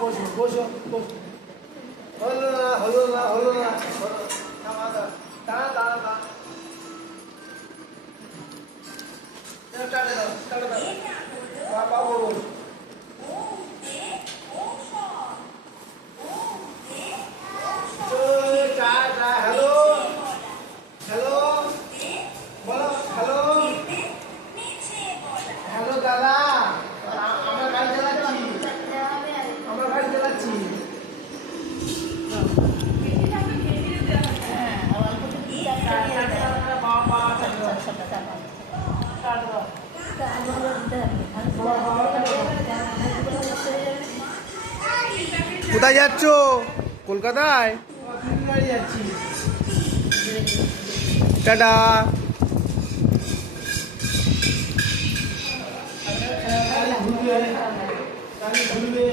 বসো বসো বসো। হলো না হলো না হলো না, দাঁড়া দাঁড়া দাঁড়া দাঁড়া, টাটা দাও টাটা দাও, বাবা বলো। হ্যালো হ্যালো বলো, হ্যালো হ্যালো দাদা, আমরা গাড়ি চালাচ্ছি, আমরা গাড়ি চালাচ্ছি। কোথায় যাচ্ছ? কলকাতায়? যাচ্ছি, টাটা। ঘুরবে, ঘুরবে।